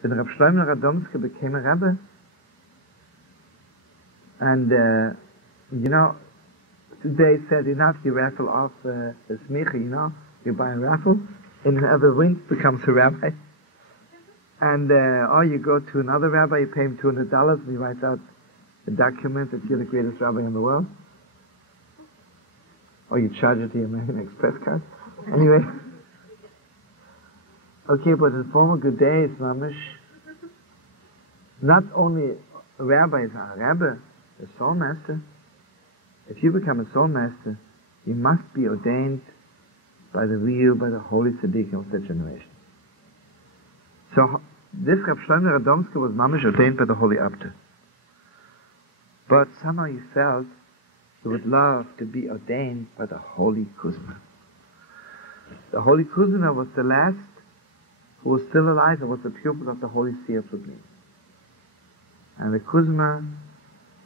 When Rabbi Shlomo Redomsk became a Rebbe, and today said enough, you raffle off a smicha, you buy a raffle, and whoever wins becomes a rabbi. And or you go to another rabbi, you pay him $200, and he writes out a document that you're the greatest rabbi in the world. Or you charge it to your American Express card. Anyway. Okay, but in former good days, mamish, not only a rabbi is a rebbe, a soul master. If you become a soul master, you must be ordained by the holy tzaddikim of that generation. So this Rabbi Shlomo Redomsk was mamish ordained by the holy Abte. But somehow he felt he would love to be ordained by the holy Kuzma. The holy Kuzma was the last who was still alive and was the pupil of the holy seer of Lublin. And the Kuzma,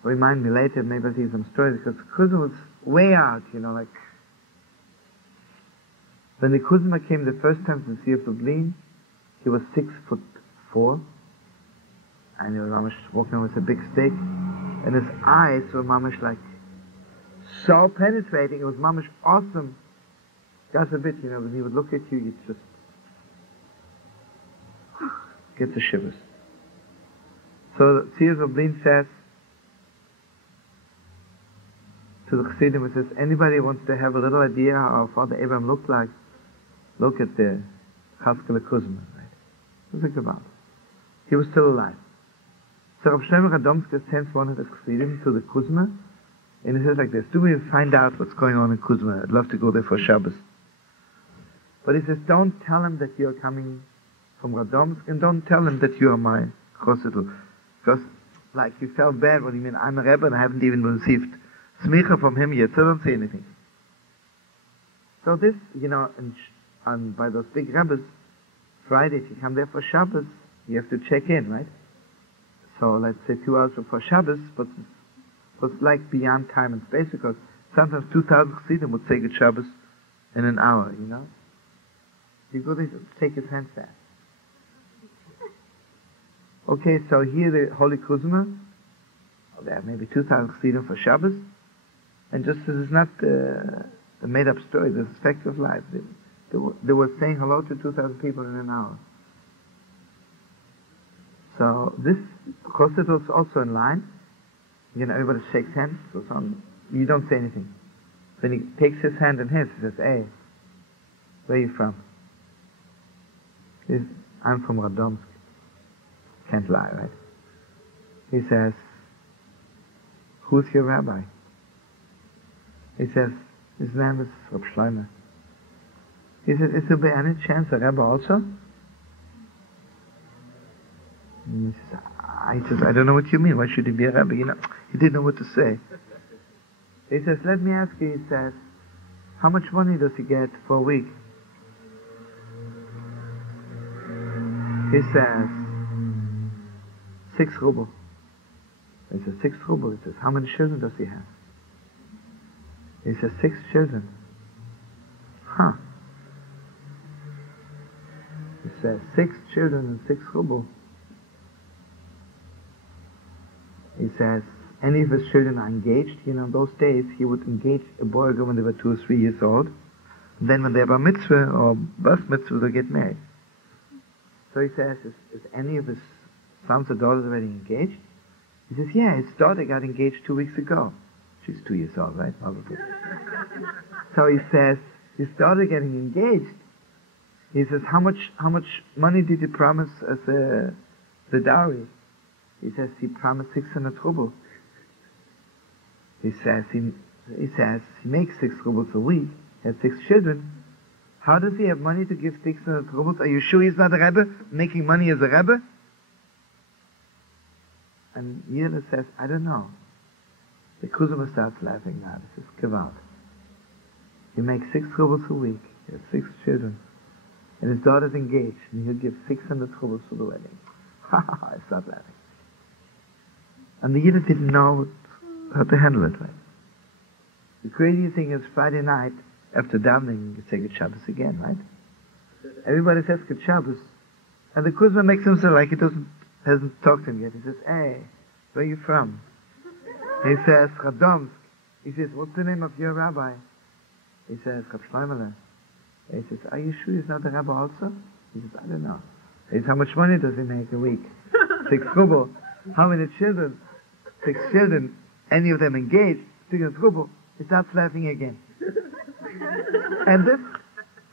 remind me later, maybe I'll see some stories, because the Kuzma was way out, like... When the Kuzma came the first time to the seer of Lublin, he was 6'4", and he was mamish walking with a big stick, and his eyes were mamish like so penetrating, it was mamish awesome. God forbid, when he would look at you, you'd just get the shivers. So the seer of Lublin says to the Chassidim, it says, anybody wants to have a little idea how Father Abraham looked like, look at the Chaskele Kuzma, right? Think about it. He was still alive. So Rabbi Shlomo Redomsk sends one of his Chassidim to the Kuzma, and he says like this, do we find out what's going on in Kuzma? I'd love to go there for Shabbos. But he says, don't tell him that you're coming from Redomsk, and don't tell him that you are my Chossedl. Because, he felt bad when he meant, I'm a Rebbe and I haven't even received smicha from him yet, so don't say anything. So this, and by those big Rebbes, Friday, if you come there for Shabbos, you have to check in, right? So let's say 2 hours before Shabbos, but it's like beyond time and space, because sometimes 2,000 Chassidim would say good Shabbos in an hour, You go there, take his hand fast. Okay, so here the Holy Kuzma, there are maybe 2,000 Chassidim for Shabbos, and just as it's not a made-up story, this is fact of life. They were saying hello to 2,000 people in an hour. So this Chossedl is also in line. Everybody shakes hands. So you don't say anything. When he takes his hand in his, he says, hey, where are you from? He says, I'm from Redomsk. Can't lie, right? He says, who's your rabbi? He says, his name is Rabbi Shlomo. He says, is there by any chance a Rebbe also? And he says, I don't know what you mean. Why should he be a Rebbe? He didn't know what to say. He says, let me ask you, he says, how much money does he get for a week? He says, 6 ruble. He says, 6 ruble. He says, how many children does he have? He says, 6 children. Huh. He says, 6 children and 6 ruble. He says, any of his children are engaged. In those days, he would engage a boy or girl when they were 2 or 3 years old. And then when they were bar mitzvah or bas mitzvah, they get married. So he says, is any of his sons or daughters already engaged? He says, yeah, his daughter got engaged 2 weeks ago. She's 2 years old, right? So he says, his daughter getting engaged. He says, how much money did you promise as the dowry? He says, he promised 600 rubles. He says he makes 6 rubles a week, has 6 children. How does he have money to give 600 rubles? Are you sure he's not a Rebbe, making money as a Rebbe? And Yirla says, I don't know. The Kuzma starts laughing now. He says, Kavod. He makes 6 rubles a week, he has 6 children, and his daughter's engaged, and he'll give 600 rubles for the wedding. Ha ha ha, I start laughing. And the Yidden didn't know how to handle it, right? The crazy thing is, Friday night, after davening, you say Good Shabbos again, right? Everybody says Good Shabbos, And the Kuzma makes himself like hasn't talked to him yet. He says, hey, where are you from? He says, Redomsk. He says, what's the name of your rabbi? He says, Reb Shlomo. He says, are you sure he's not a rabbi also? He says, I don't know. He says, how much money does he make a week? 6 ruble. How many children? 6 children. Any of them engaged? 6 ruble. He starts laughing again. And this,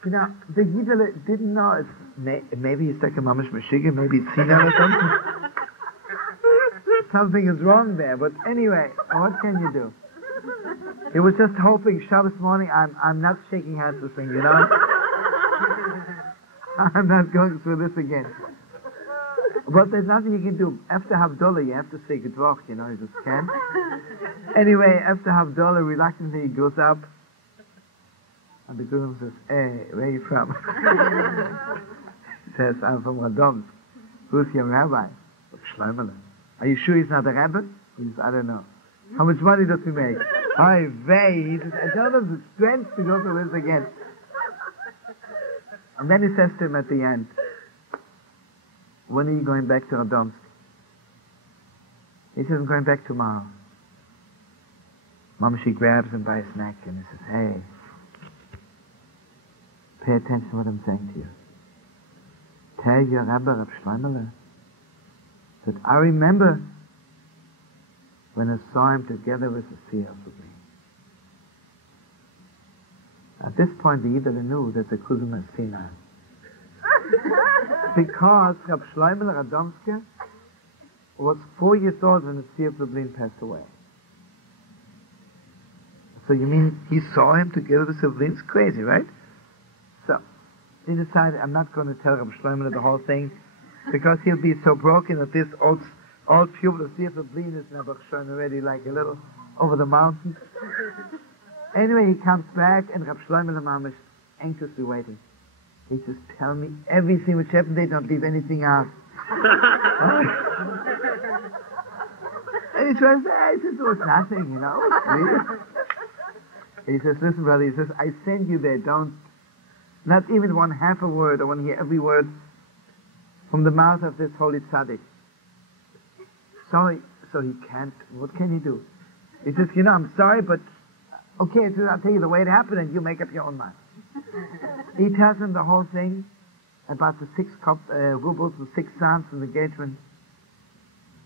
you know, the Yidele didn't know. Maybe he's like a mamash mashiga, maybe it's senile or something. Something is wrong there, but anyway, what can you do? He was just hoping Shabbos morning, I'm not shaking hands with him, you know? I'm not going through this again. But there's nothing you can do. After Havdalah, you have to say Gedvach, you know, you just can't. Anyway, after Havdalah, reluctantly he goes up, and the groom says, hey, where are you from? He says, I'm from Redomsk. Who's your rabbi? Shlomo. Are you sure he's not a rabbi? He says, I don't know. How much money does he make? Hi, vey. He says, I don't have the strength to go through this again. And then he says to him at the end, when are you going back to Redomsk? He says, I'm going back tomorrow. Mama, she grabs him by his neck and he says, hey, pay attention to what I'm saying to you. Tell your Rebbe, Reb Shlomo, that I remember when I saw him together with the seer of the green. At this point, the Yidele knew that the Kuzma is senile. Because Reb Shlomo Redomsk was 4 years old when the seer of the Lublin passed away. So you mean he saw him together with the Lublin? It's crazy, right? So he decided, I'm not going to tell Reb Shlomo the whole thing, because he'll be so broken that this old pupil, the seer of the Lublin, is now shown already like a little over the mountain. Anyway, he comes back and Reb Shlomo the Mamish anxiously waiting. He says, tell me everything which happened. They don't leave anything out. And he says, it was nothing, you know. And he says, listen, brother, he says, I send you there, not even 1/2 a word. I want to hear every word from the mouth of this holy tzaddik. So he can't, what can he do? He says, you know, I'm sorry, but okay, I'll tell you the way it happened and you make up your own mind. He tells him the whole thing about the 6 rubles, the 6 sons and the engagement.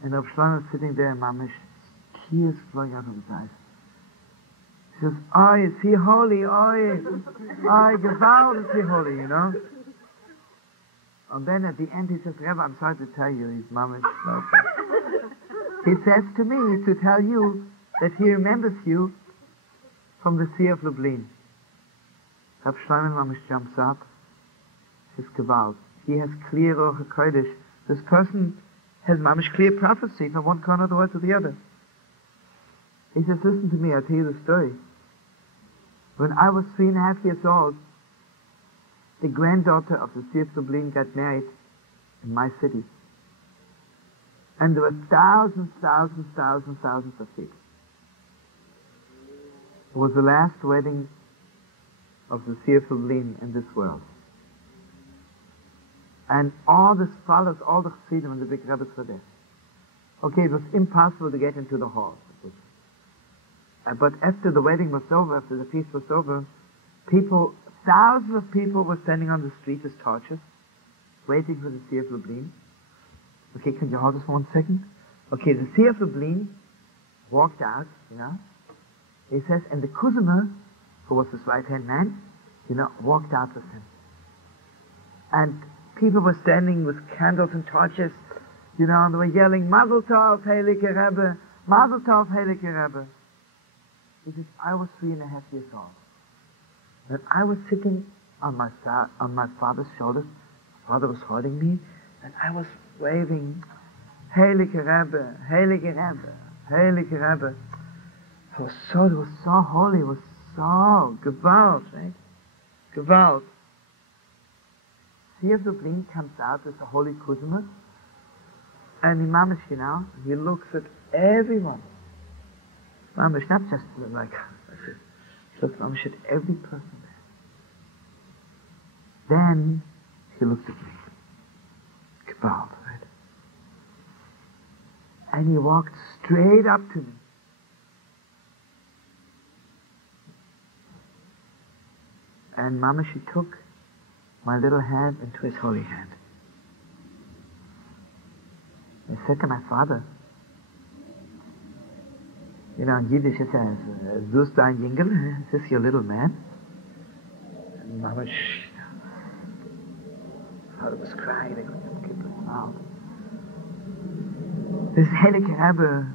And Reb Shlomo is sitting there, mamish, tears flowing out of his eyes. He says, oi, is he holy, oi, gewalt, is he holy, you know? And then at the end he says, Rebbe, I'm sorry to tell you, he's mamish. He says to me to tell you that he remembers you from the Sea of Lublin. Reb Shlomo mamish jumps up. His gewalt. He has clear Ruach HaKodesh. This person has mamish clear prophecy from one corner of the world to the other. He says, listen to me, I'll tell you the story. When I was 3.5 years old, the granddaughter of the Sea of Lublin got married in my city. And there were thousands of people. It was the last wedding of the Sea of Lublin in this world. And all the scholars, all the chassidim and the big rabbis were there. Okay, it was impossible to get into the hall. But after the wedding was over, after the feast was over, thousands of people were standing on the street as torches, waiting for the Sea of Lublin. Okay, can you hold this for 1 second? Okay, the Sea of Lublin walked out, you know. He says, and the Kuzma, who was his right-hand man, you know, walked out with him. And people were standing with candles and torches, you know, and they were yelling, Mazel Tov, Heilige Rebbe, Mazel Tov, Heilige Rebbe. He says, I was 3.5 years old. And I was sitting on my father's shoulders. My father was holding me, and I was waving, Heilige Rebbe, Heilige Rebbe, Heilige Rebbe. It was so holy, it was so gewalt, right? Gewalt. Sea of Lublin comes out as a holy Kuzma, and the mamish, you know, he looks at everyone. Mamish, not just like, he looks mamish at every person there. Then he looks at me. world, right? And he walked straight up to me. And Mama, she took my little hand into his holy hand. I said to my father, you know, in Yiddish it says, "Zust ein Jingel? Is this your little man?" And Mama, father was crying. They couldn't keep his mouth. This Heilige Rebbe,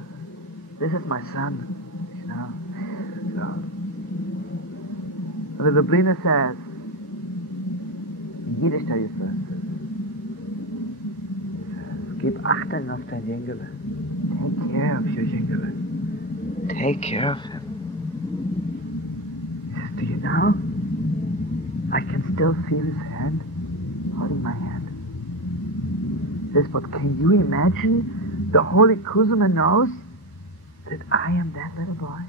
this is my son, you know. So, and the Dubliner says, in Yiddish tell you first, he says, "Gib Achtung auf dein Jingel. Take care of your Jingel. Take care of him." He says, "Do you know? I can still feel his hand holding my hand." He says, "But can you imagine the Holy Kuzma knows that I am that little boy?"